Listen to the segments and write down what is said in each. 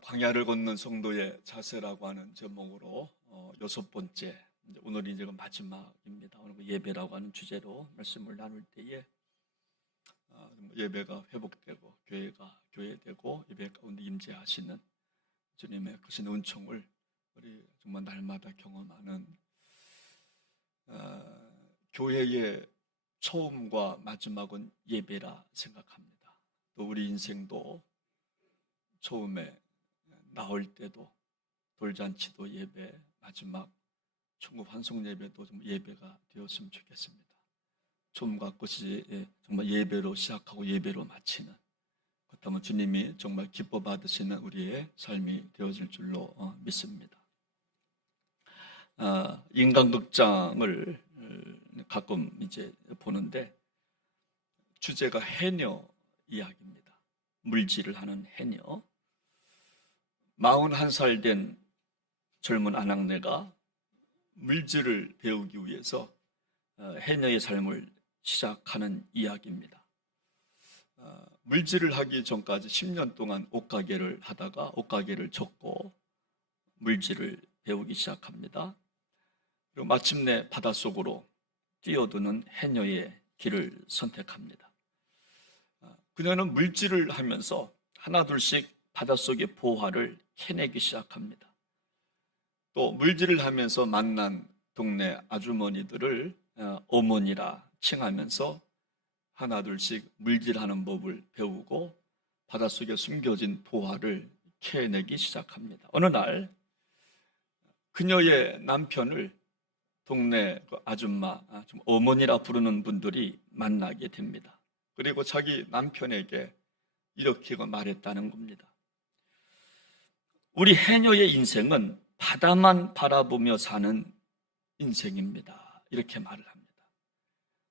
광야를 걷는 성도의 자세라고 하는 제목으로 6번째, 오늘이 이제 마지막입니다. 오늘 예배라고 하는 주제로 말씀을 나눌 때에 예배가 회복되고 교회가 교회되고 예배 가운데 임재하시는 주님의 크신 은총을 우리 정말 날마다 경험하는 교회의 처음과 마지막은 예배라 생각합니다. 또 우리 인생도 처음에 나올 때도 돌잔치도 예배, 마지막 천국 환송 예배도 좀 예배가 되었으면 좋겠습니다. 처음과 끝이 정말 예배로 시작하고 예배로 마치는, 그렇다면 주님이 정말 기뻐 받으시는 우리의 삶이 되어질 줄로 믿습니다. 인간극장을 가끔 이제 보는데 주제가 해녀 이야기입니다. 물질을 하는 해녀. 41살 된 젊은 아낙네가 물질을 배우기 위해서 해녀의 삶을 시작하는 이야기입니다. 물질을 하기 전까지 10년 동안 옷가게를 하다가 옷가게를 접고 물질을 배우기 시작합니다. 그리고 마침내 바닷속으로 뛰어드는 해녀의 길을 선택합니다. 그녀는 물질을 하면서 하나둘씩 바닷속의 보화를 캐내기 시작합니다. 또 물질을 하면서 만난 동네 아주머니들을 어머니라 칭하면서 하나둘씩 물질하는 법을 배우고 바닷속에 숨겨진 보화를 캐내기 시작합니다. 어느 날 그녀의 남편을 동네 아줌마, 좀 어머니라 부르는 분들이 만나게 됩니다. 그리고 자기 남편에게 이렇게 말했다는 겁니다. 우리 해녀의 인생은 바다만 바라보며 사는 인생입니다. 이렇게 말을 합니다.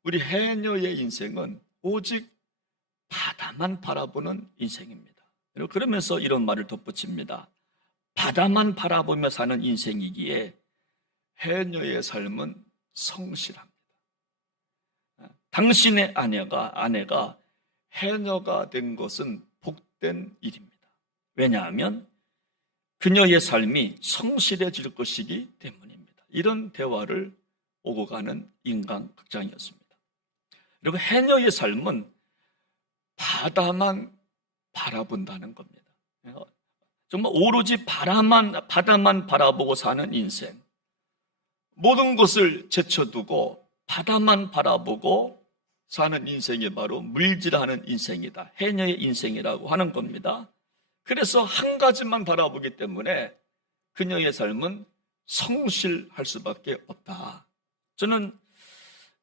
우리 해녀의 인생은 오직 바다만 바라보는 인생입니다. 그러면서 이런 말을 덧붙입니다. 바다만 바라보며 사는 인생이기에 해녀의 삶은 성실합니다. 당신의 아내가 해녀가 된 것은 복된 일입니다. 왜냐하면 그녀의 삶이 성실해질 것이기 때문입니다. 이런 대화를 오고 가는 인간극장이었습니다. 여러분, 해녀의 삶은 바다만 바라본다는 겁니다. 정말 오로지 바다만 바라보고 사는 인생. 모든 것을 제쳐두고 바다만 바라보고 사는 인생이 바로 물질하는 인생이다. 해녀의 인생이라고 하는 겁니다. 그래서 한 가지만 바라보기 때문에 그녀의 삶은 성실할 수밖에 없다. 저는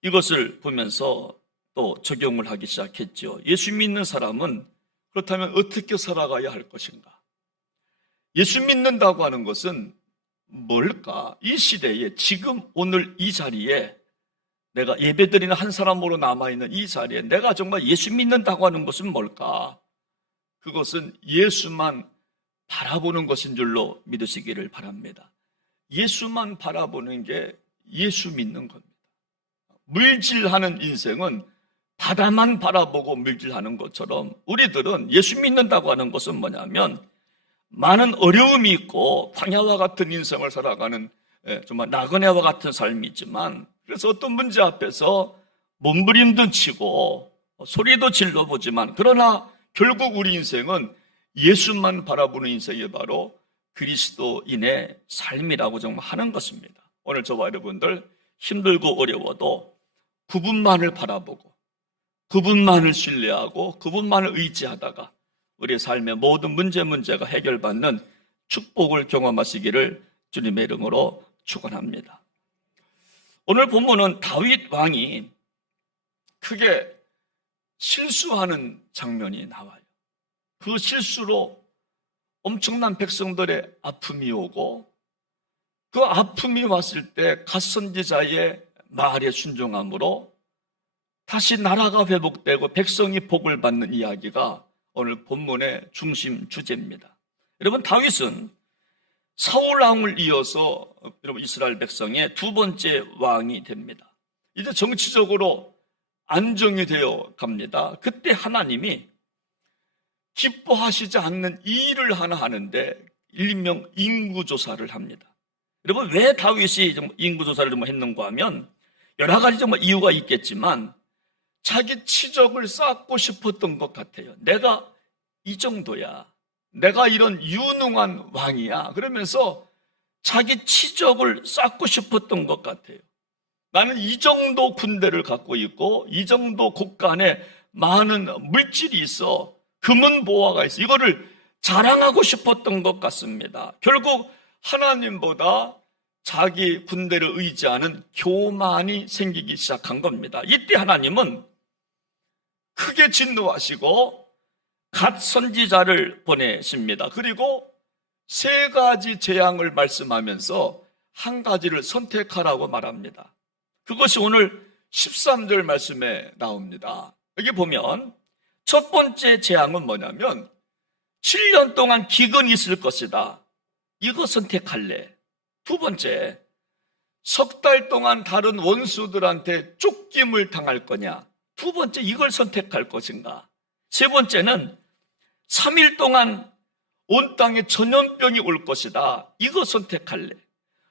이것을 보면서 또 적용을 하기 시작했죠. 예수 믿는 사람은 그렇다면 어떻게 살아가야 할 것인가? 예수 믿는다고 하는 것은 뭘까? 이 시대에 지금 오늘 이 자리에 내가 예배드리는 한 사람으로 남아있는 이 자리에 내가 정말 예수 믿는다고 하는 것은 뭘까? 그것은 예수만 바라보는 것인 줄로 믿으시기를 바랍니다. 예수만 바라보는 게 예수 믿는 겁니다. 물질하는 인생은 바다만 바라보고 물질하는 것처럼 우리들은 예수 믿는다고 하는 것은 뭐냐면 많은 어려움이 있고 광야와 같은 인생을 살아가는 정말 나그네와 같은 삶이지만 그래서 어떤 문제 앞에서 몸부림도 치고 소리도 질러보지만 그러나 결국 우리 인생은 예수만 바라보는 인생이 바로 그리스도인의 삶이라고 정말 하는 것입니다. 오늘 저와 여러분들 힘들고 어려워도 그분만을 바라보고 그분만을 신뢰하고 그분만을 의지하다가 우리의 삶의 모든 문제가 해결받는 축복을 경험하시기를 주님의 이름으로 축원합니다. 오늘 본문은 다윗 왕이 크게 실수하는 장면이 나와요. 그 실수로 엄청난 백성들의 아픔이 오고 그 아픔이 왔을 때 갓선지자의 말에 순종함으로 다시 나라가 회복되고 백성이 복을 받는 이야기가 오늘 본문의 중심 주제입니다. 여러분, 다윗은 사울 왕을 이어서 여러분 이스라엘 백성의 두 번째 왕이 됩니다. 이제 정치적으로 안정이 되어 갑니다. 그때 하나님이 기뻐하시지 않는 이 일을 하나 하는데 일명 인구조사를 합니다. 여러분, 왜 다윗이 인구조사를 했는가 하면 여러 가지 이유가 있겠지만 자기 치적을 쌓고 싶었던 것 같아요. 내가 이 정도야. 내가 이런 유능한 왕이야. 그러면서 자기 치적을 쌓고 싶었던 것 같아요. 나는 이 정도 군대를 갖고 있고 이 정도 곳간에 많은 물질이 있어. 금은 보화가 있어. 이거를 자랑하고 싶었던 것 같습니다. 결국 하나님보다 자기 군대를 의지하는 교만이 생기기 시작한 겁니다. 이때 하나님은 크게 진노하시고 갓 선지자를 보내십니다. 그리고 세 가지 재앙을 말씀하면서 한 가지를 선택하라고 말합니다. 그것이 오늘 13절 말씀에 나옵니다. 여기 보면 첫 번째 재앙은 뭐냐면 7년 동안 기근이 있을 것이다. 이거 선택할래. 두 번째, 석 달 동안 다른 원수들한테 쫓김을 당할 거냐. 두 번째, 이걸 선택할 것인가. 세 번째는 3일 동안 온 땅에 전염병이 올 것이다. 이거 선택할래.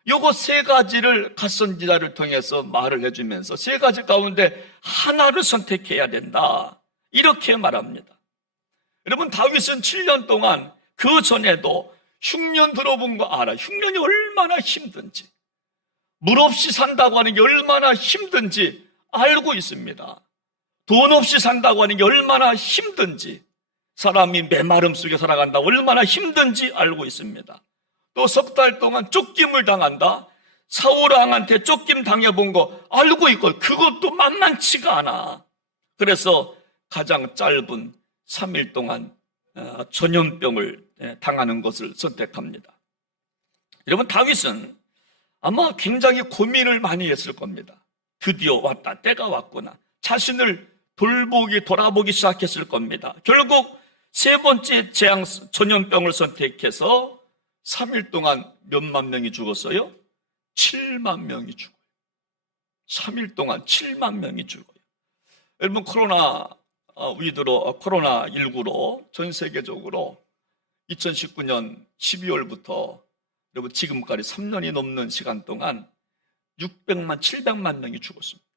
요거 세 가지를 갓선지자를 통해서 말을 해주면서 세 가지 가운데 하나를 선택해야 된다. 이렇게 말합니다. 여러분, 다윗은 7년 동안 그 전에도 흉년 들어본 거 알아. 흉년이 얼마나 힘든지, 물 없이 산다고 하는 게 얼마나 힘든지 알고 있습니다. 돈 없이 산다고 하는 게 얼마나 힘든지, 사람이 메마름 속에 살아간다 얼마나 힘든지 알고 있습니다. 또 석 달 동안 쫓김을 당한다. 사울 왕한테 쫓김 당해본 거 알고 있고 그것도 만만치가 않아. 그래서 가장 짧은 3일 동안 전염병을 당하는 것을 선택합니다. 여러분, 다윗은 아마 굉장히 고민을 많이 했을 겁니다. 드디어 왔다. 때가 왔구나. 자신을 돌아보기 시작했을 겁니다. 결국 세 번째 재앙 전염병을 선택해서 3일 동안 몇만 명이 죽었어요? 7만 명이 죽어요. 3일 동안 7만 명이 죽어요. 여러분, 코로나19로 전 세계적으로 2019년 12월부터 여러분 지금까지 3년이 넘는 시간 동안 600만, 700만 명이 죽었습니다.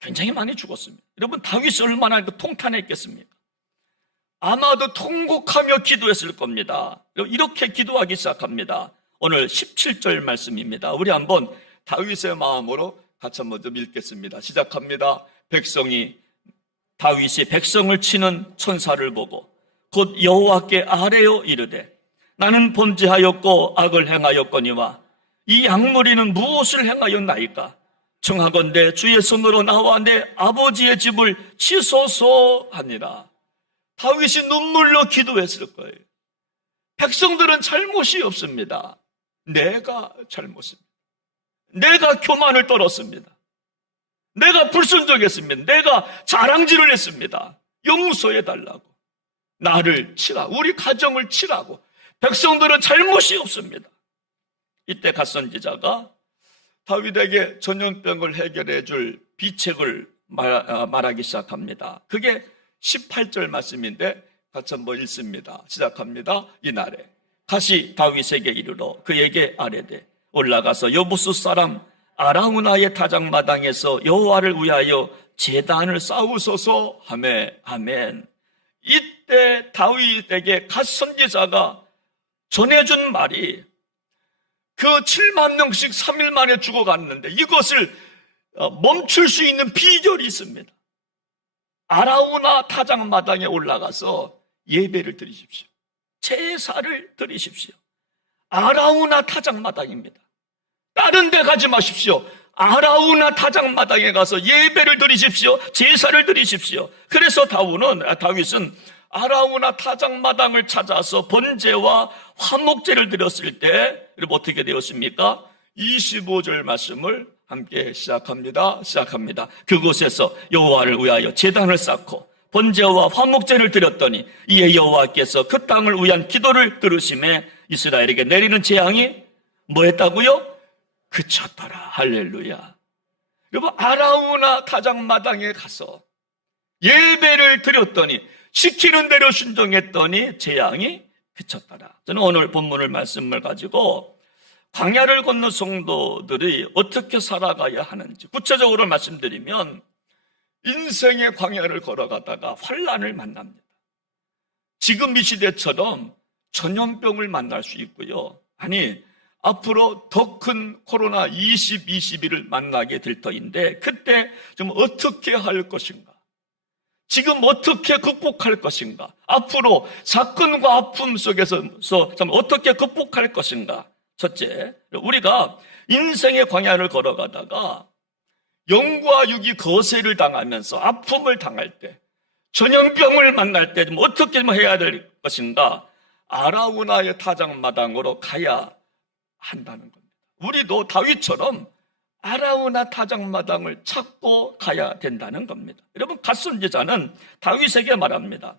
굉장히 많이 죽었습니다. 여러분, 다윗이 얼마나 통탄했겠습니까? 아마도 통곡하며 기도했을 겁니다. 이렇게 기도하기 시작합니다. 오늘 17절 말씀입니다. 우리 한번 다윗의 마음으로 같이 한번 좀 읽겠습니다. 시작합니다. 다윗이 백성을 치는 천사를 보고 곧 여호와께 아뢰어 이르되 나는 범죄하였고 악을 행하였거니와 이 양무리는 무엇을 행하였나이까? 청하건대 주의 손으로 나와 내 아버지의 집을 치소서 하니라. 다윗이 눈물로 기도했을 거예요. 백성들은 잘못이 없습니다. 내가 잘못입니다. 내가 교만을 떨었습니다. 내가 불순종했습니다. 내가 자랑질을 했습니다. 용서해 달라고. 나를 치라고. 우리 가정을 치라고. 백성들은 잘못이 없습니다. 이때 갓선지자가 다윗에게 전염병을 해결해 줄 비책을 말하기 시작합니다. 그게 18절 말씀인데 같이 한번 읽습니다. 시작합니다. 이날에 다시 다윗에게 이르러 그에게 아뢰되 올라가서 여부수 사람 아라우나의 타작마당에서 여호와를 위하여 제단을 쌓으소서 하매 아멘. 이때 다윗에게 갓선지자가 전해준 말이 그 7만 명씩 3일 만에 죽어갔는데 이것을 멈출 수 있는 비결이 있습니다. 아라우나 타작마당에 올라가서 예배를 드리십시오. 제사를 드리십시오. 아라우나 타작마당입니다. 다른 데 가지 마십시오. 아라우나 타작마당에 가서 예배를 드리십시오. 제사를 드리십시오. 그래서 다윗은 아라우나 타작마당을 찾아서 번제와 화목제를 드렸을 때 여러분 어떻게 되었습니까? 25절 말씀을 함께 시작합니다. 그곳에서 여호와를 위하여 제단을 쌓고 번제와 화목제를 드렸더니 이에 여호와께서 그 땅을 위한 기도를 들으심에 이스라엘에게 내리는 재앙이 뭐였다고요? 그쳤더라. 할렐루야. 여러분, 아라우나 타작마당에 가서 예배를 드렸더니 시키는 대로 순종했더니 재앙이 그쳤더라. 저는 오늘 본문을 말씀을 가지고 광야를 건너 성도들이 어떻게 살아가야 하는지 구체적으로 말씀드리면 인생의 광야를 걸어가다가 환난을 만납니다. 지금 이 시대처럼 전염병을 만날 수 있고요. 아니, 앞으로 더 큰 코로나 2021을 만나게 될 터인데 그때 좀 어떻게 할 것인가? 지금 어떻게 극복할 것인가? 앞으로 사건과 아픔 속에서 좀 어떻게 극복할 것인가? 첫째, 우리가 인생의 광야를 걸어가다가 영과 육이 거세를 당하면서 아픔을 당할 때, 전염병을 만날 때 좀 어떻게 해야 될 것인가? 아라우나의 타작마당으로 가야 한다는 겁니다. 우리도 다윗처럼 아라우나 타작마당을 찾고 가야 된다는 겁니다. 여러분, 갓 선지자는 다윗에게 말합니다.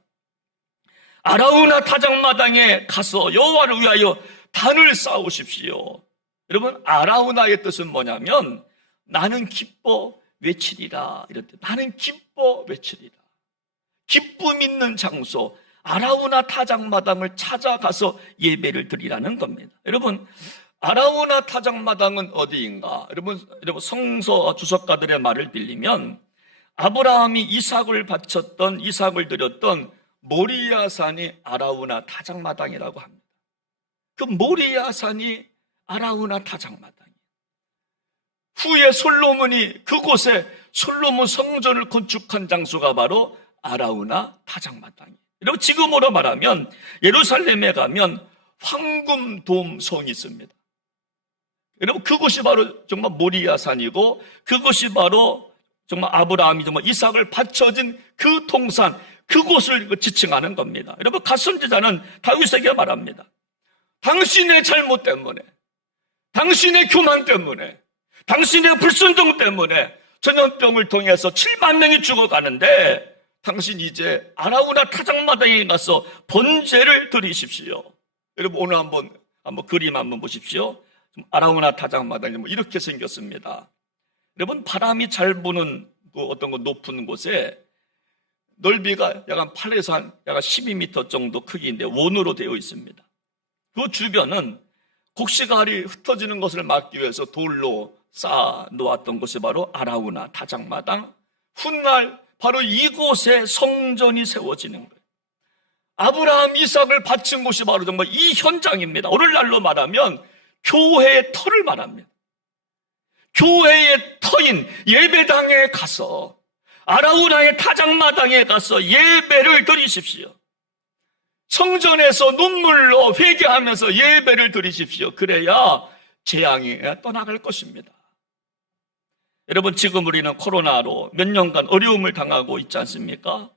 아라우나 타작마당에 가서 여호와를 위하여 단을 쌓으십시오. 여러분, 아라우나의 뜻은 뭐냐면 나는 기뻐 외치리라. 이럴 때 나는 기뻐 외치리라. 기쁨 있는 장소 아라우나 타작마당을 찾아가서 예배를 드리라는 겁니다. 여러분, 아라우나 타작마당은 어디인가? 여러분 성서 주석가들의 말을 빌리면 아브라함이 이삭을 드렸던 모리아산이 아라우나 타작마당이라고 합니다. 그 모리아산이 아라우나 타작마당이에요. 후에 솔로몬이 그곳에 솔로몬 성전을 건축한 장소가 바로 아라우나 타작마당이에요. 여러분, 지금으로 말하면 예루살렘에 가면 황금돔 성이 있습니다. 여러분, 그곳이 바로 정말 모리아산이고 그것이 바로 정말 아브라함이 정말 이삭을 바쳐진 그 동산, 그곳을 지칭하는 겁니다. 여러분, 갓 선지자는 다윗에게 말합니다. 당신의 잘못 때문에, 당신의 교만 때문에, 당신의 불순종 때문에 전염병을 통해서 7만 명이 죽어가는데 당신 이제 아라우나 타작마당에 가서 번제를 드리십시오. 여러분, 오늘 한번 그림 한번 보십시오. 아라우나 타작마당이 이렇게 생겼습니다. 여러분, 바람이 잘 부는 어떤 높은 곳에 넓이가 약 8에서 약 12m 정도 크기인데 원으로 되어 있습니다. 그 주변은 곡식알이 흩어지는 것을 막기 위해서 돌로 쌓아 놓았던 곳이 바로 아라우나 타작마당. 훗날 바로 이곳에 성전이 세워지는 거예요. 아브라함 이삭을 바친 곳이 바로 정말 이 현장입니다. 오늘날로 말하면 교회의 터를 말합니다. 교회의 터인 예배당에 가서 아라우나의 타작마당에 가서 예배를 드리십시오. 성전에서 눈물로 회개하면서 예배를 드리십시오. 그래야 재앙이 떠나갈 것입니다. 여러분, 지금 우리는 코로나로 몇 년간 어려움을 당하고 있지 않습니까?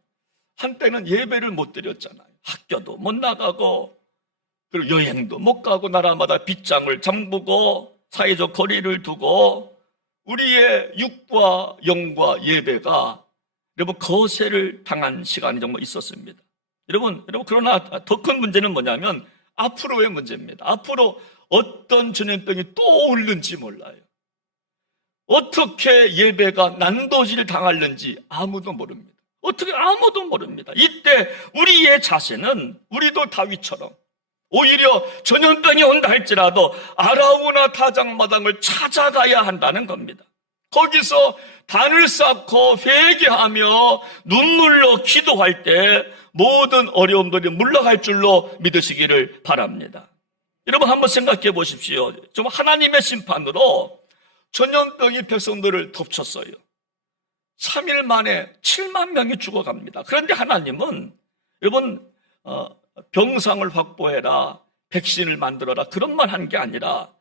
한때는 예배를 못 드렸잖아요. 학교도 못 나가고 그리고 여행도 못 가고 나라마다 빗장을 잠그고 사회적 거리를 두고 우리의 육과 영과 예배가 여러분 거세를 당한 시간이 정말 있었습니다. 여러분 그러나 더 큰 문제는 뭐냐면 앞으로의 문제입니다. 앞으로 어떤 전염병이 또 올는지 몰라요. 어떻게 예배가 난도질 당할는지 아무도 모릅니다. 아무도 모릅니다. 이때 우리의 자세는 우리도 다윗처럼 오히려 전염병이 온다 할지라도 아라우나 타작마당을 찾아가야 한다는 겁니다. 거기서 단을 쌓고 회개하며 눈물로 기도할 때 모든 어려움들이 물러갈 줄로 믿으시기를 바랍니다. 여러분, 한번 생각해 보십시오. 좀 하나님의 심판으로 전염병이 백성들을 덮쳤어요. 3일 만에 7만 명이 죽어갑니다. 그런데 하나님은 여러분 병상을 확보해라, 백신을 만들어라 그런 말 한 게 아니라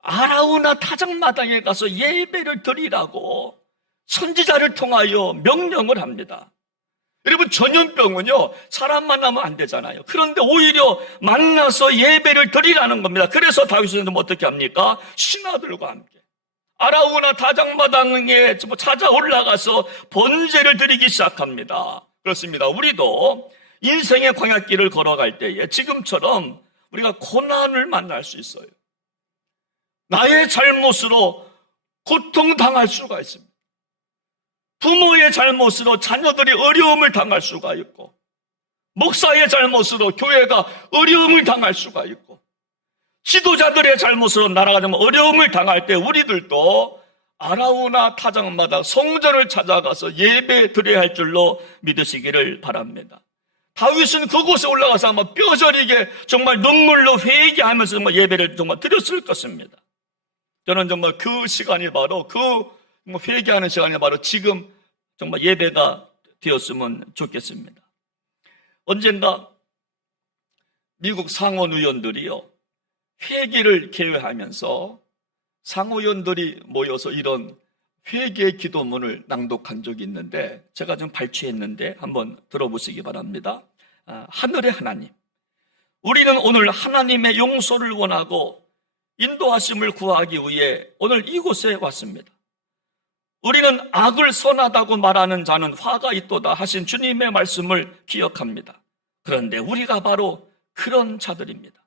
아라우나 타작마당에 가서 예배를 드리라고 선지자를 통하여 명령을 합니다. 여러분, 전염병은요 사람 만나면 안 되잖아요. 그런데 오히려 만나서 예배를 드리라는 겁니다. 그래서 다윗은 어떻게 합니까? 신하들과 함께 아라우나 타작마당에 찾아 올라가서 번제를 드리기 시작합니다. 그렇습니다. 우리도 인생의 광야길을 걸어갈 때에 지금처럼 우리가 고난을 만날 수 있어요. 나의 잘못으로 고통당할 수가 있습니다. 부모의 잘못으로 자녀들이 어려움을 당할 수가 있고, 목사의 잘못으로 교회가 어려움을 당할 수가 있고, 지도자들의 잘못으로 나라가 좀 어려움을 당할 때 우리들도 아라우나 타작마다 성전을 찾아가서 예배 드려야 할 줄로 믿으시기를 바랍니다. 다윗은 그곳에 올라가서 아마 뼈저리게 정말 눈물로 회개하면서 정말 예배를 정말 드렸을 것입니다. 저는 정말 그 시간이 바로 회개하는 시간이 바로 지금 정말 예배가 되었으면 좋겠습니다. 언젠가 미국 상원 의원들이요, 회개를 계획하면서 상원의원들이 모여서 이런 회개 기도문을 낭독한 적이 있는데, 제가 좀 발췌했는데 한번 들어보시기 바랍니다. 하늘의 하나님, 우리는 오늘 하나님의 용서를 원하고 인도하심을 구하기 위해 오늘 이곳에 왔습니다. 우리는 악을 선하다고 말하는 자는 화가 있도다 하신 주님의 말씀을 기억합니다. 그런데 우리가 바로 그런 자들입니다.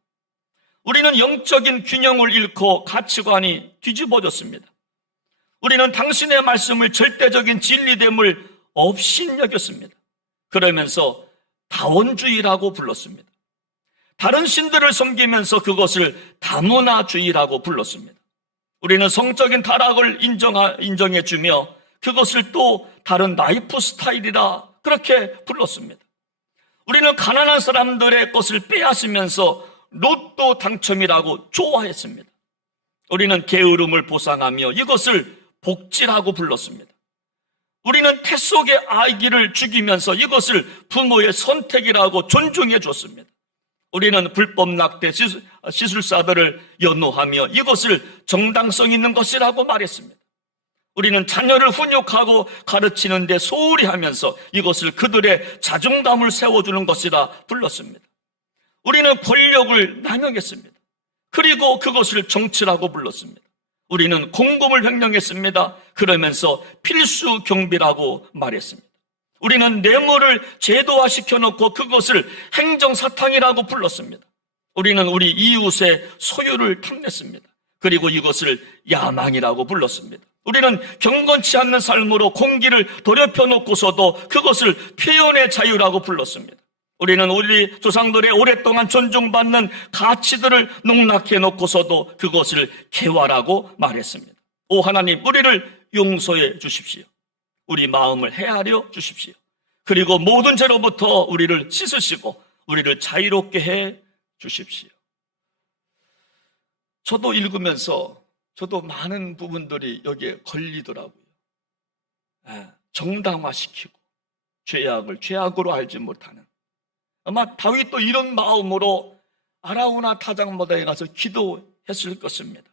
우리는 영적인 균형을 잃고 가치관이 뒤집어졌습니다. 우리는 당신의 말씀을 절대적인 진리됨을 업신여겼습니다. 그러면서 다원주의라고 불렀습니다. 다른 신들을 섬기면서 그것을 다문화주의라고 불렀습니다. 우리는 성적인 타락을 인정해주며 그것을 또 다른 라이프 스타일이라 그렇게 불렀습니다. 우리는 가난한 사람들의 것을 빼앗으면서 로또 당첨이라고 좋아했습니다. 우리는 게으름을 보상하며 이것을 복지라고 불렀습니다. 우리는 태 속의 아기를 죽이면서 이것을 부모의 선택이라고 존중해 줬습니다. 우리는 불법 낙태 시술사들을 연호하며 이것을 정당성 있는 것이라고 말했습니다. 우리는 자녀를 훈육하고 가르치는 데 소홀히 하면서 이것을 그들의 자존감을 세워주는 것이라 불렀습니다. 우리는 권력을 남용했습니다. 그리고 그것을 정치라고 불렀습니다. 우리는 공금을 횡령했습니다. 그러면서 필수 경비라고 말했습니다. 우리는 뇌물을 제도화시켜 놓고 그것을 행정사탕이라고 불렀습니다. 우리는 우리 이웃의 소유를 탐냈습니다. 그리고 이것을 야망이라고 불렀습니다. 우리는 경건치 않는 삶으로 공기를 더럽혀 놓고서도 그것을 표현의 자유라고 불렀습니다. 우리는 우리 조상들의 오랫동안 존중받는 가치들을 농락해 놓고서도 그것을 개화라고 말했습니다. 오 하나님, 우리를 용서해 주십시오. 우리 마음을 헤아려 주십시오. 그리고 모든 죄로부터 우리를 씻으시고 우리를 자유롭게 해 주십시오. 저도 읽으면서 저도 많은 부분들이 여기에 걸리더라고요. 정당화시키고 죄악을 죄악으로 알지 못하는, 아마 다윗도 이런 마음으로 아라우나 타작마다에 가서 기도했을 것입니다.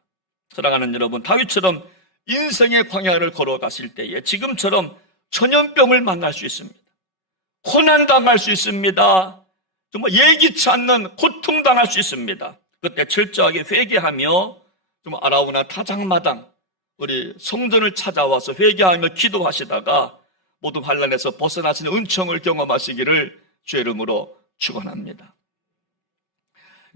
사랑하는 여러분, 다윗처럼 인생의 광야를 걸어갔을 때에 지금처럼 전염병을 만날 수 있습니다. 고난당할 수 있습니다. 정말 예기치 않는 고통당할 수 있습니다. 그때 철저하게 회개하며 좀 아라우나 타작마당 우리 성전을 찾아와서 회개하며 기도하시다가 모든 환난에서 벗어나시는 은총을 경험하시기를 주의 이름으로 축원합니다.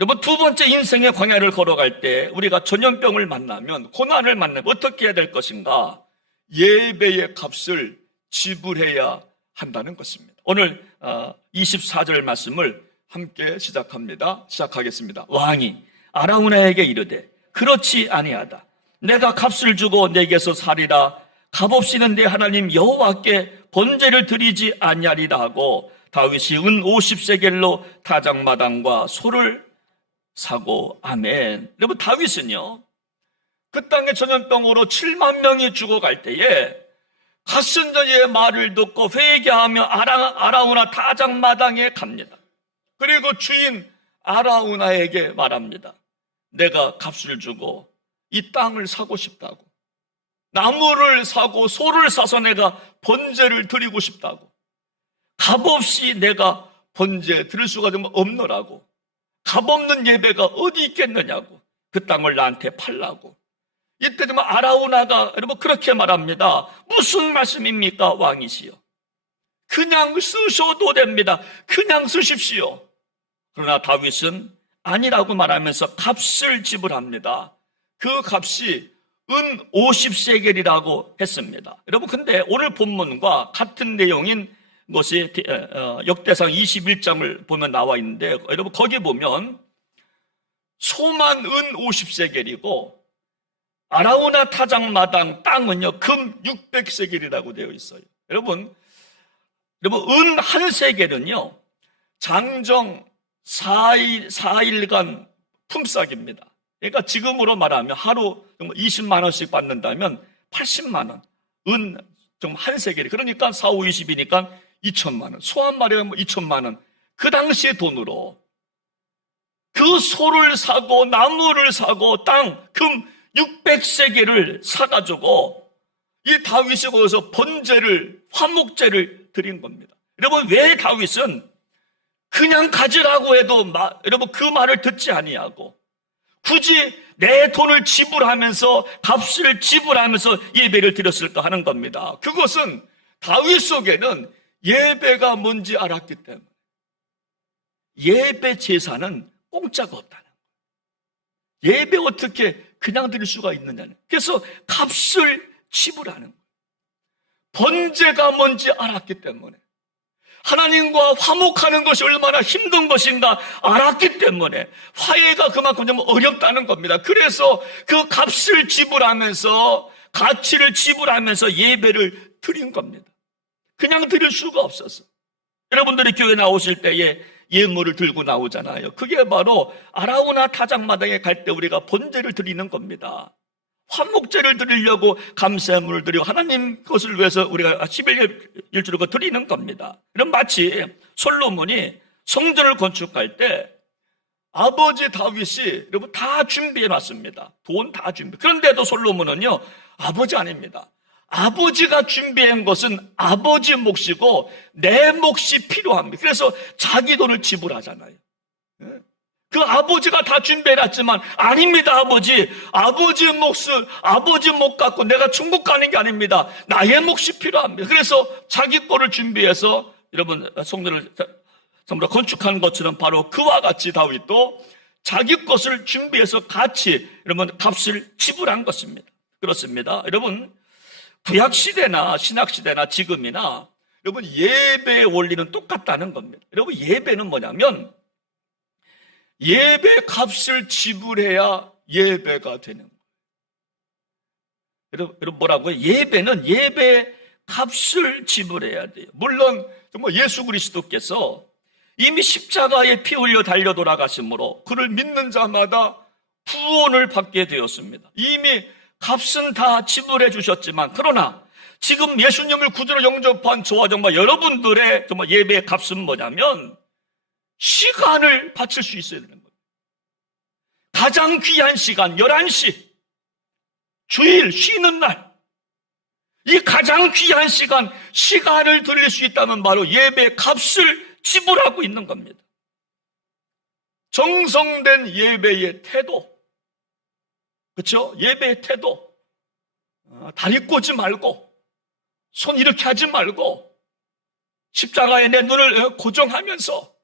여러분, 두 번째 인생의 광야를 걸어갈 때 우리가 전염병을 만나면, 고난을 만나면 어떻게 해야 될 것인가? 예배의 값을 지불해야 한다는 것입니다. 오늘 24절 말씀을 함께 시작하겠습니다. 왕이 아라우나에게 이르되 그렇지 아니하다. 내가 값을 주고 내게서 살이라. 값없이는 내 하나님 여호와께 번제를 드리지 아니하리라 하고 다윗이 은 50세겔로 타작마당과 소를 사고. 아멘. 여러분, 다윗은요, 그 땅의 전염병으로 7만 명이 죽어갈 때에 갓선자의 말을 듣고 회개하며 아라우나 타작마당에 갑니다. 그리고 주인 아라우나에게 말합니다. 내가 값을 주고 이 땅을 사고 싶다고, 나무를 사고 소를 사서 내가 번제를 드리고 싶다고, 값없이 내가 번제 드릴 수가 좀 없노라고, 값없는 예배가 어디 있겠느냐고, 그 땅을 나한테 팔라고. 이때 좀 아라우나가 여러분 그렇게 말합니다. 무슨 말씀입니까, 왕이시여? 그냥 쓰셔도 됩니다. 그냥 쓰십시오. 그러나 다윗은 아니라고 말하면서 값을 지불합니다. 그 값이 은 50세겔이라고 했습니다. 여러분, 근데 오늘 본문과 같은 내용인 것이 역대상 21장을 보면 나와 있는데, 여러분 거기 보면 소만 은 50세겔이고 아라우나 타작마당 땅은요 금 600세겔이라고 되어 있어요. 여러분 은 1세겔은요 장정 4일간 품삯입니다. 그러니까 지금으로 말하면 하루 20만 원씩 받는다면 80만 원. 은 좀 1세겔이. 그러니까 4, 5, 20이니까 2천만 원. 소 한 마리가 2천만 원. 그 당시의 돈으로 그 소를 사고 나무를 사고 땅, 금 600세겔을 사가지고 이 다윗이 거기서 번제를, 화목제를 드린 겁니다. 여러분, 왜 다윗은 그냥 가지라고 해도 여러분 그 말을 듣지 아니하고 굳이 내 돈을 지불하면서 값을 지불하면서 예배를 드렸을까 하는 겁니다. 그것은 다윗 속에는 예배가 뭔지 알았기 때문에 예배 제사는 공짜가 없다는 거예요. 예배 어떻게 그냥 드릴 수가 있느냐는. 그래서 값을 지불하는 거예요. 번제가 뭔지 알았기 때문에 하나님과 화목하는 것이 얼마나 힘든 것인가 알았기 때문에 화해가 그만큼 좀 어렵다는 겁니다. 그래서 그 값을 지불하면서 가치를 지불하면서 예배를 드린 겁니다. 그냥 드릴 수가 없었어. 여러분들이 교회 나오실 때에 예물을 들고 나오잖아요. 그게 바로 아라우나 타작마당에 갈 때 우리가 번제를 드리는 겁니다. 화목제를 드리려고 감사물을 드리고 하나님 것을 위해서 우리가 11일주를 드리는 겁니다. 이런 마치 솔로몬이 성전을 건축할 때 아버지 다윗이 여러분 다 준비해 놨습니다. 돈 다 준비. 그런데도 솔로몬은요 아버지 아닙니다. 아버지가 준비한 것은 아버지 몫이고 내 몫이 필요합니다. 그래서 자기 돈을 지불하잖아요. 그 아버지가 다 준비해놨지만 아닙니다. 아버지 몫을 아버지 몫 갖고 내가 천국 가는 게 아닙니다. 나의 몫이 필요합니다. 그래서 자기 거를 준비해서 여러분 성전을 전부 다 건축한 것처럼 바로 그와 같이 다윗도 자기 것을 준비해서 같이 여러분 값을 지불한 것입니다. 그렇습니다. 여러분 구약시대나 신약시대나 지금이나 여러분 예배의 원리는 똑같다는 겁니다. 여러분 예배는 뭐냐면 예배 값을 지불해야 예배가 되는 거예요. 여러분 뭐라고요? 예배는 예배 값을 지불해야 돼요. 물론 정말 예수 그리스도께서 이미 십자가에 피 흘려 달려 돌아가심으로 그를 믿는 자마다 구원을 받게 되었습니다. 이미 값은 다 지불해 주셨지만 그러나 지금 예수님을 구주로 영접한 저와 정말 여러분들의 정말 예배의 값은 뭐냐면 시간을 바칠 수 있어야 되는 거예요. 가장 귀한 시간 11시 주일 쉬는 날 이 가장 귀한 시간을 드릴 수 있다면 바로 예배의 값을 지불하고 있는 겁니다. 정성된 예배의 태도, 그렇죠? 예배의 태도, 다리 꼬지 말고 손 이렇게 하지 말고 십자가에 내 눈을 고정하면서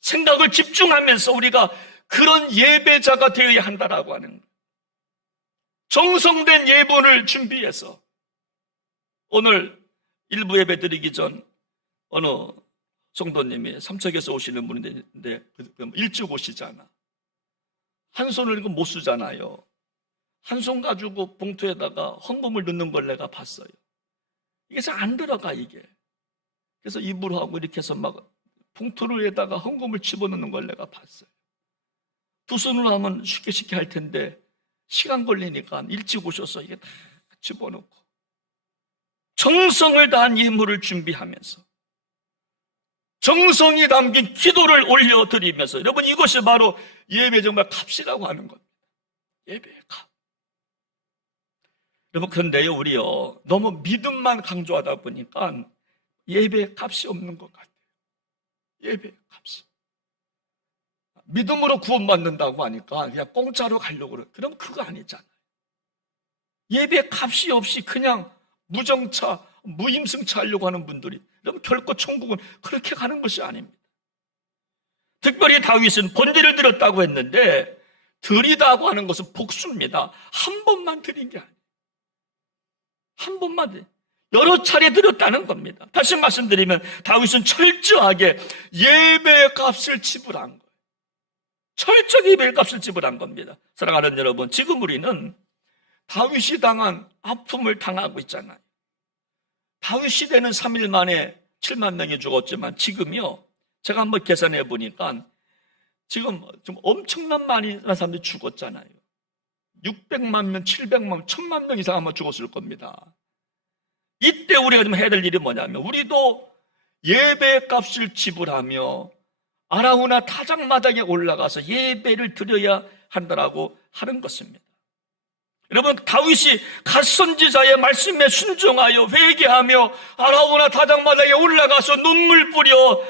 생각을 집중하면서 우리가 그런 예배자가 되어야 한다라고 하는 거예요. 정성된 예본을 준비해서 오늘 일부 예배 드리기 전 어느 성도님이 삼척에서 오시는 분인데 일찍 오시잖아. 한 손을 못 쓰잖아요. 한 손 가지고 봉투에다가 헌금을 넣는 걸 내가 봤어요. 이게 잘 안 들어가 이게. 그래서 입으로 하고 이렇게 해서 막 봉투에다가 헌금을 집어넣는 걸 내가 봤어요. 두 손으로 하면 쉽게 할 텐데 시간 걸리니까 일찍 오셔서 이게 다 집어넣고 정성을 다한 예물을 준비하면서 정성이 담긴 기도를 올려드리면서 여러분 이것이 바로 예배 정말 값이라고 하는 겁니다. 예배의 값. 여러분 그런데요 우리요 너무 믿음만 강조하다 보니까 예배의 값이 없는 것 같아요. 예배의 값이. 믿음으로 구원받는다고 하니까 그냥 공짜로 가려고 그래. 그럼 그거 아니잖아요. 예배의 값이 없이 그냥 무정차, 무임승차 하려고 하는 분들이 그럼 결코 천국은 그렇게 가는 것이 아닙니다. 특별히 다윗은 번제를 드렸다고 했는데 드리다고 하는 것은 복수입니다. 한 번만 드린 게 아니에요. 한 번만 여러 차례 드렸다는 겁니다. 다시 말씀드리면 다윗은 철저하게 예배의 값을 지불한 거예요. 철저하게 예배의 값을 지불한 겁니다. 사랑하는 여러분, 지금 우리는 다윗이 당한 아픔을 당하고 있잖아요. 다윗 시대는 3일 만에 7만 명이 죽었지만 지금요, 제가 한번 계산해 보니까 지금 좀 엄청난 많은 사람들이 죽었잖아요. 600만 명, 700만 명, 1000만 명 이상 아마 죽었을 겁니다. 이때 우리가 좀 해야 될 일이 뭐냐면 우리도 예배 값을 지불하며 아라우나 타작마당에 올라가서 예배를 드려야 한다라고 하는 것입니다. 여러분, 다윗이 갓선지자의 말씀에 순종하여 회개하며 아라우나 타작마당에 올라가서 눈물 뿌려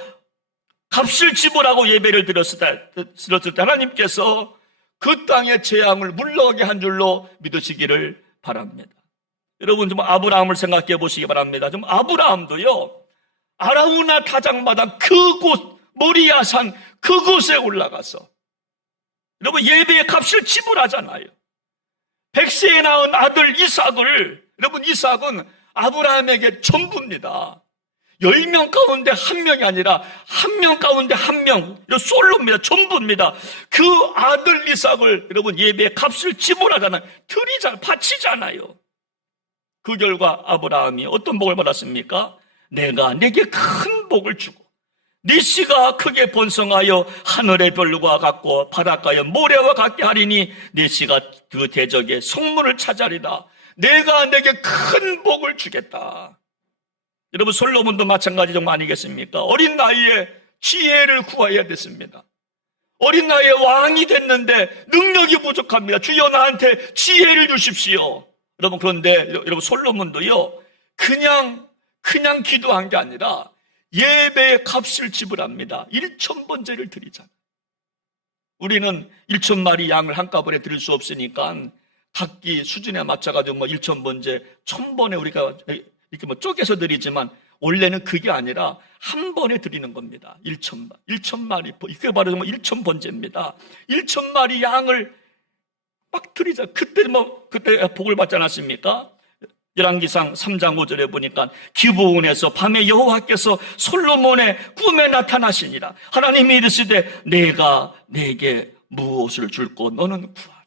값을 지불하고 예배를 드렸을 때 하나님께서 그 땅의 재앙을 물러가게 한 줄로 믿으시기를 바랍니다. 여러분, 좀 아브라함을 생각해 보시기 바랍니다. 좀 아브라함도요, 아라우나 타작마당 그곳 모리아산 그곳에 올라가서 여러분 예배의 값을 지불하잖아요. 100세에 낳은 아들 이삭을, 여러분 이삭은 아브라함에게 전부입니다. 10명 가운데 한 명이 아니라 1명 가운데 1명, 솔로입니다. 전부입니다. 그 아들 이삭을 여러분 예배의 값을 지불하잖아요. 바치잖아요. 그 결과 아브라함이 어떤 복을 받았습니까? 내가 내게 큰 복을 주고 네 씨가 크게 번성하여 하늘의 별과 같고 바닷가의 모래와 같게 하리니 네 씨가 그 대적의 성문을 차지하리라. 내가 내게 큰 복을 주겠다. 여러분, 솔로몬도 마찬가지 좀 아니겠습니까? 어린 나이에 지혜를 구해야 됐습니다. 어린 나이에 왕이 됐는데 능력이 부족합니다. 주여 나한테 지혜를 주십시오. 여러분, 그런데 여러분 솔로몬도요, 그냥 기도한 게 아니라 예배의 값을 지불합니다. 1000번제를 드리잖아요. 우리는 1000마리 양을 한꺼번에 드릴 수 없으니까 각기 수준에 맞춰가지고 1000번제 1000번에 우리가 이렇게 쪼개서 드리지만 원래는 그게 아니라 한 번에 드리는 겁니다. 1000마리. 이게 바로 1000번제입니다. 1000마리 양을 막 드리자. 그때 복을 받지 않았습니까? 열왕기상 3장 5절에 보니까 기브온에서 밤에 여호와께서 솔로몬의 꿈에 나타나시니라. 하나님이 이르시되 내가 내게 무엇을 줄고 너는 구하라.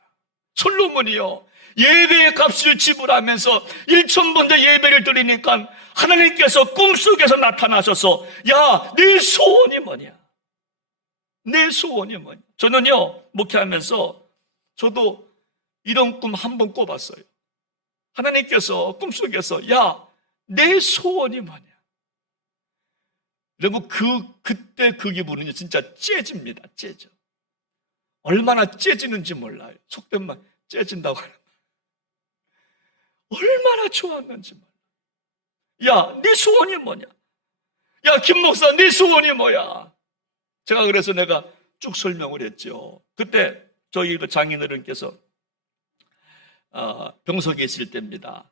솔로몬이요, 예배의 값을 지불하면서 1000번째 예배를 드리니까 하나님께서 꿈속에서 나타나셔서 야, 네 소원이 뭐냐? 내 소원이 뭐냐? 저는요, 목회하면서 저도 이런 꿈 한 번 꿔봤어요. 하나님께서 꿈속에서 야, 내 소원이 뭐냐? 여러분, 그때 그 기분은 진짜 째집니다. 째져. 얼마나 째지는지 몰라요. 속된 말, 째진다고 하는 말. 얼마나 좋았는지 몰라요. 야, 네 소원이 뭐냐? 야, 김 목사, 네 소원이 뭐야? 제가 그래서 내가 쭉 설명을 했죠. 그때 저희 장인어른께서 병석에 있을 때입니다.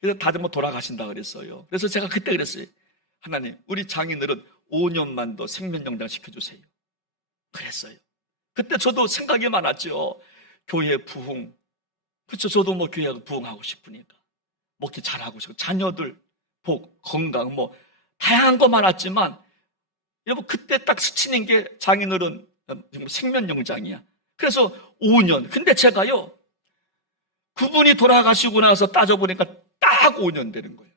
그래서 다들 돌아가신다 그랬어요. 그래서 제가 그때 그랬어요. 하나님, 우리 장인어른 5년만 더 생면영장 시켜주세요. 그랬어요. 그때 저도 생각이 많았죠. 교회 부흥. 그렇죠. 저도 교회 부흥하고 싶으니까. 목회 잘하고 싶고, 자녀들 복, 건강, 다양한 거 많았지만, 여러분, 그때 딱 스치는 게 장인어른 생면영장이야. 그래서 5년. 근데 제가요, 그분이 돌아가시고 나서 따져보니까 딱 5년 되는 거예요.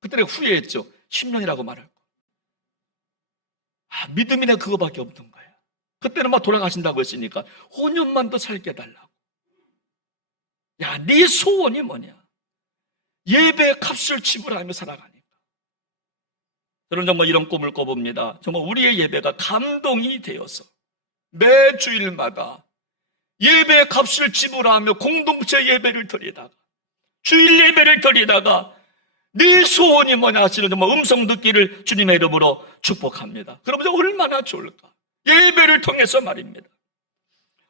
그때 내가 후회했죠. 10년이라고 말할 거. 믿음이 내가 그거밖에 없던 거야. 그때는 돌아가신다고 했으니까 5년만 더 살게 해달라고. 야, 네 소원이 뭐냐? 예배의 값을 지불하며 살아가니까. 저는 정말 이런 꿈을 꿔봅니다. 정말 우리의 예배가 감동이 되어서 매 주일마다 예배의 값을 지불하며 공동체 예배를 드리다가 주일 예배를 드리다가 네 소원이 뭐냐 하시는 정말 음성 듣기를 주님의 이름으로 축복합니다. 그러면 얼마나 좋을까? 예배를 통해서 말입니다.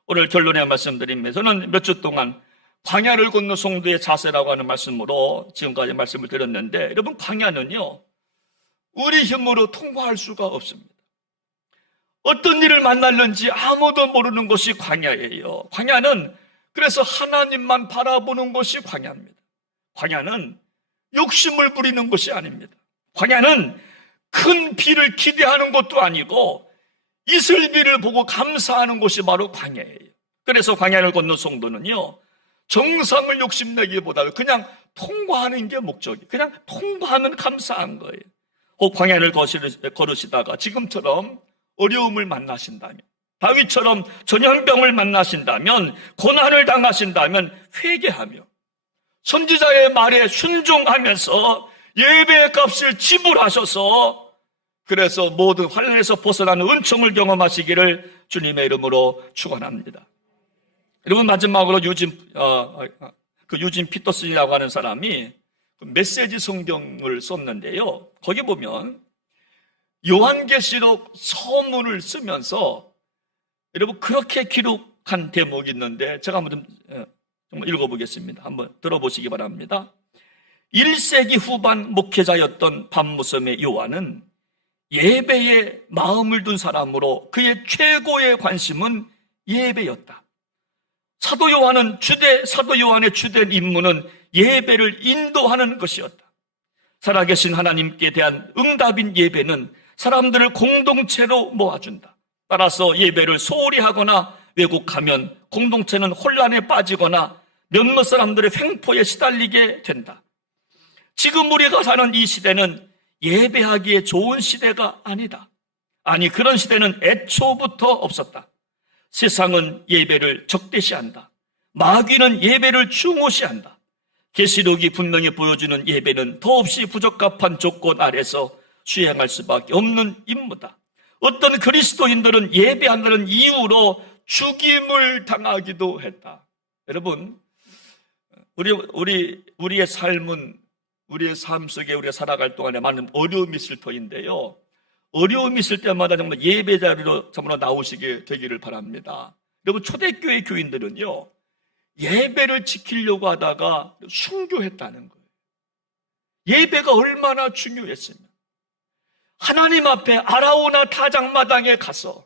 오늘 결론에 말씀드립니다. 저는 몇 주 동안 광야를 건너 송두의 자세라고 하는 말씀으로 지금까지 말씀을 드렸는데, 여러분, 광야는요, 우리 힘으로 통과할 수가 없습니다. 어떤 일을 만날는지 아무도 모르는 것이 광야예요. 광야는 그래서 하나님만 바라보는 것이 광야입니다. 광야는 욕심을 부리는 것이 아닙니다. 광야는 큰 비를 기대하는 것도 아니고 이슬비를 보고 감사하는 것이 바로 광야예요. 그래서 광야를 건넌 성도는요, 정상을 욕심내기보다 그냥 통과하는 게 목적이에요. 그냥 통과하면 감사한 거예요. 혹 광야를 걸으시다가 지금처럼 어려움을 만나신다면, 다윗처럼 전염병을 만나신다면, 고난을 당하신다면 회개하며 선지자의 말에 순종하면서 예배의 값을 지불하셔서 그래서 모든 환난에서 벗어나는 은총을 경험하시기를 주님의 이름으로 축원합니다. 여러분, 마지막으로 유진 피터슨이라고 하는 사람이 메시지 성경을 썼는데요. 거기 보면 요한계시록 서문을 쓰면서 여러분 그렇게 기록한 대목이 있는데 제가 한번 좀 읽어보겠습니다. 한번 들어보시기 바랍니다. 1세기 후반 목회자였던 밤무섬의 요한은 예배에 마음을 둔 사람으로 그의 최고의 관심은 예배였다. 사도 요한의 주된 임무는 예배를 인도하는 것이었다. 살아계신 하나님께 대한 응답인 예배는 사람들을 공동체로 모아준다. 따라서 예배를 소홀히 하거나 왜곡하면 공동체는 혼란에 빠지거나 몇몇 사람들의 횡포에 시달리게 된다. 지금 우리가 사는 이 시대는 예배하기에 좋은 시대가 아니다. 아니, 그런 시대는 애초부터 없었다. 세상은 예배를 적대시한다. 마귀는 예배를 중요시한다. 계시록이 분명히 보여주는 예배는 더없이 부적합한 조건 아래서 수행할 수밖에 없는 임무다. 어떤 그리스도인들은 예배한다는 이유로 죽임을 당하기도 했다. 여러분, 우리의 삶은 우리의 삶 속에 우리가 살아갈 동안에 많은 어려움이 있을 터인데요. 어려움이 있을 때마다 정말 예배 자리로 정말 나오시게 되기를 바랍니다. 여러분, 초대교회 교인들은요, 예배를 지키려고 하다가 순교했다는 거예요. 예배가 얼마나 중요했으면 하나님 앞에 아라우나 타작마당에 가서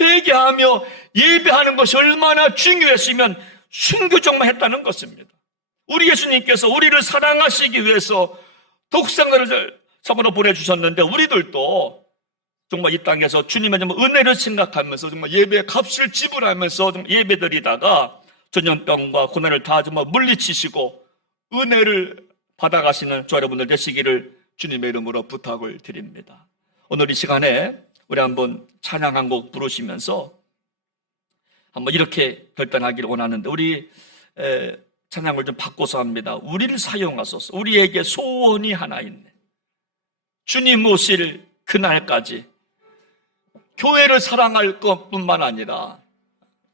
회개하며 예배하는 것이 얼마나 중요했으면 순교정만 했다는 것입니다. 우리 예수님께서 우리를 사랑하시기 위해서 독생자를 선물로 보내주셨는데 우리들도 정말 이 땅에서 주님의 은혜를 생각하면서 정말 예배의 값을 지불하면서 예배드리다가 전염병과 고난을 다 정말 물리치시고 은혜를 받아가시는 저 여러분들 되시기를 주님의 이름으로 부탁을 드립니다. 오늘 이 시간에 우리 한번 찬양 한 곡 부르시면서 한번 이렇게 결단하기를 원하는데, 우리 찬양을 좀 바꿔서 합니다. 우리를 사용하소서. 우리에게 소원이 하나 있네. 주님 오실 그날까지 교회를 사랑할 것뿐만 아니라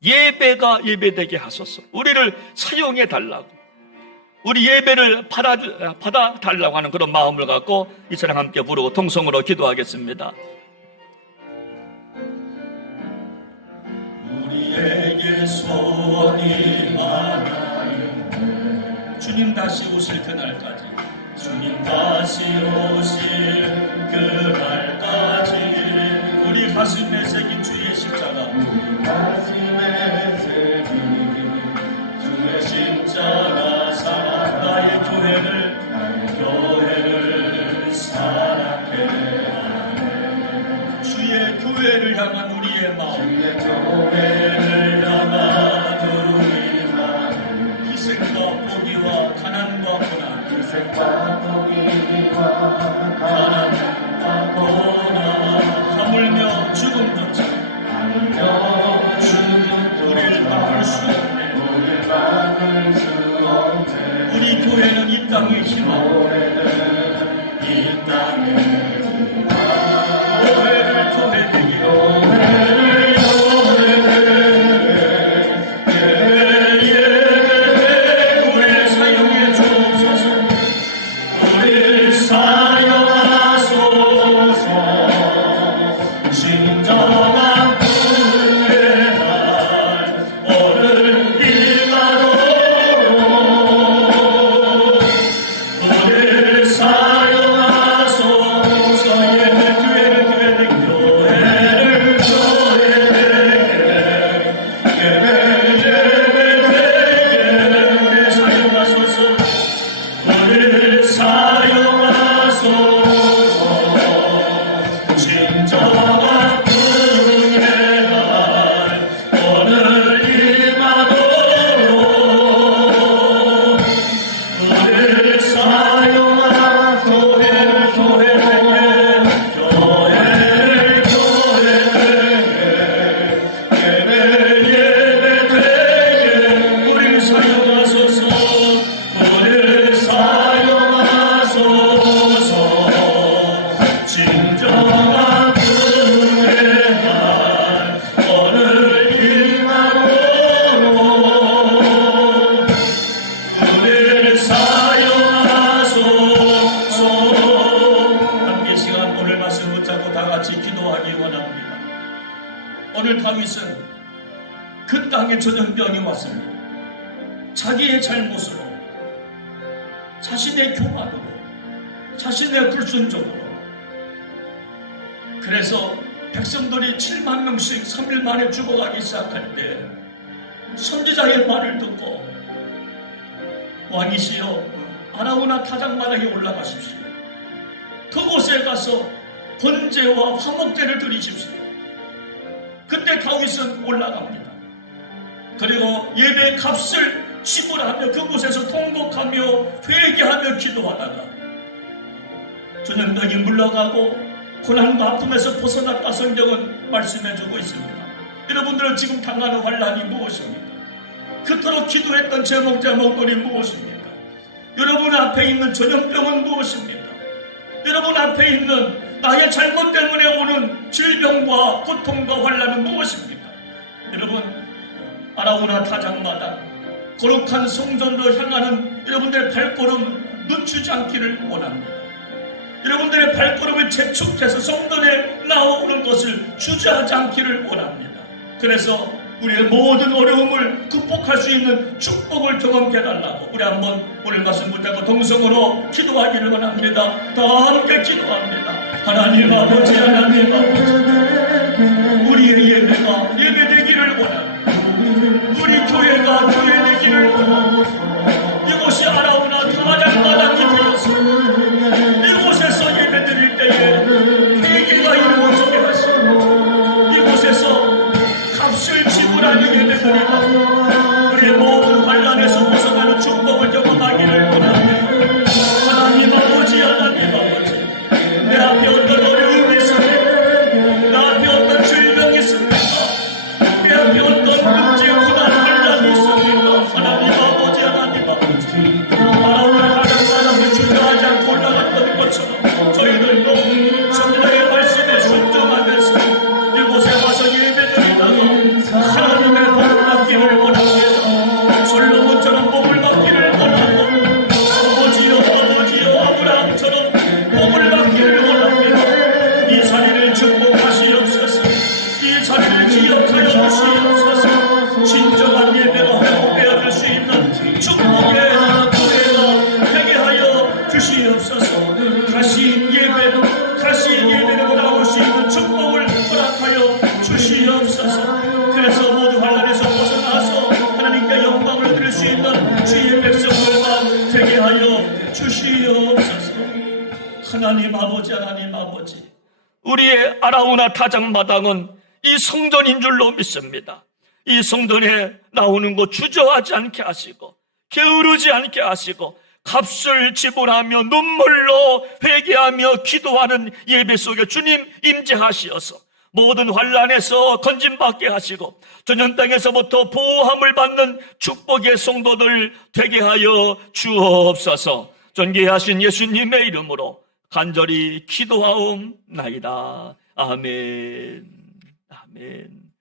예배가 예배되게 하소서. 우리를 사용해 달라고, 우리 예배를 받아달라고 하는 그런 마음을 갖고 이 찬양 함께 부르고 통성으로 기도하겠습니다. 우리에게 소원이 하나 있네. 주님 다시 오실 그날까지, 주님 다시 오실 그날까지 우리 가슴에 새긴 주의 십자가, 우리 가슴에 새긴 주의 십자가 사랑, 나의 교회를 사랑해 하네. 주의 교회를 향한 우리의 마음, 주의 교회를 향한 우리의 마음, 희생과 포기와 가난과 고난, 희생과 포기와 가난과 고난, 하물며 죽음조차 다윗은 그 땅에 전염병이 왔습니다. 자기의 잘못으로, 자신의 교만으로, 자신의 불순종으로. 그래서 백성들이 7만 명씩 3일 만에 죽어가기 시작할 때 선지자의 말을 듣고 왕이시여 아라우나 타작마당에 올라가십시오. 그곳에 가서 번제와 화목제를 드리십시오. 그때 다윗은 올라갑니다. 그리고 예배 값을 지불하며 그곳에서 통곡하며 회개하며 기도하다가 전염병이 물러가고 고난과 아픔에서 벗어났다 성경은 말씀해주고 있습니다. 여러분들은 지금 당하는 환난이 무엇입니까? 그토록 기도했던 제목들이 무엇입니까? 여러분 앞에 있는 전염병은 무엇입니까? 여러분 앞에 있는 나의 잘못 때문에 오는 질병과 고통과 환난은 무엇입니까? 여러분, 아라우나 타작마당 거룩한 성전으로 향하는 여러분들의 발걸음 늦추지 않기를 원합니다. 여러분들의 발걸음을 재촉해서 성전에 나오는 것을 주저하지 않기를 원합니다. 그래서 우리의 모든 어려움을 극복할 수 있는 축복을 경험해 달라고 우리 한번 오늘 말씀 붙잡고 동성으로 기도하기를 원합니다. 다 함께 기도합니다. 하나님 아버지, 하나님 아버지, 우리의 예배가 예배되기를 원합니다. 우리 교회가 교회되기를 원합니다. 이곳이 아라우나 타작마당이 되었습니다. 이곳에서 예배드릴 때에 회개가 이루어지게 하시고 이곳에서 값을 지불하는 예배드리다 우리의 모든 환난에서 벗어나는 축복을 경험하기를 원합니다. 하나님 아버지, 하나님 아버지, 내 앞에 어떤 어려움이 있습니까? 내 앞에 어떤 질병이 있습니까? 내 앞에 어떤 문제, 고난, 환난이 있습니까? 하나님 아버지, 하나님 아버지, 아라우나 타작마당을 주저하지 않고 올라갔던 것처럼 저희들도 성령의 말씀에 순종하면서 이곳에 와서 예배드리다가 하나님의 복을 받기를 원합니다. 솔로몬처럼 복을 받기를 원하고 아버지여 아브라함처럼 복을 받기를 원합니다. 이 자리를 축복하시옵소서. 이 자리를 기억하여 주시옵소서. 진정한 예배가 회복되어질 수 있는 축복의 교회가 되게 하여 주시옵소서. 다시 예배로 나올 수 있는 축복을 허락하여 주시옵소서. 그래서 모두 환난에서 벗어나서 하나님께 영광을 드릴 수 있는 주의 백성들만 되게 하여 주시옵소서. 하나님 아버지, 하나님 아버지, 우리의 아라우나 타작마당은 이 성전인 줄로 믿습니다. 이 성전에 나오는 것 주저하지 않게 하시고 게으르지 않게 하시고 값을 지불하며 눈물로 회개하며 기도하는 예배 속에 주님 임재하시어서 모든 환난에서 건짐받게 하시고 전염 땅에서부터 보호함을 받는 축복의 성도들 되게 하여 주옵소서. 존귀하신 예수님의 이름으로 간절히 기도하옵나이다. 아멘. 아멘.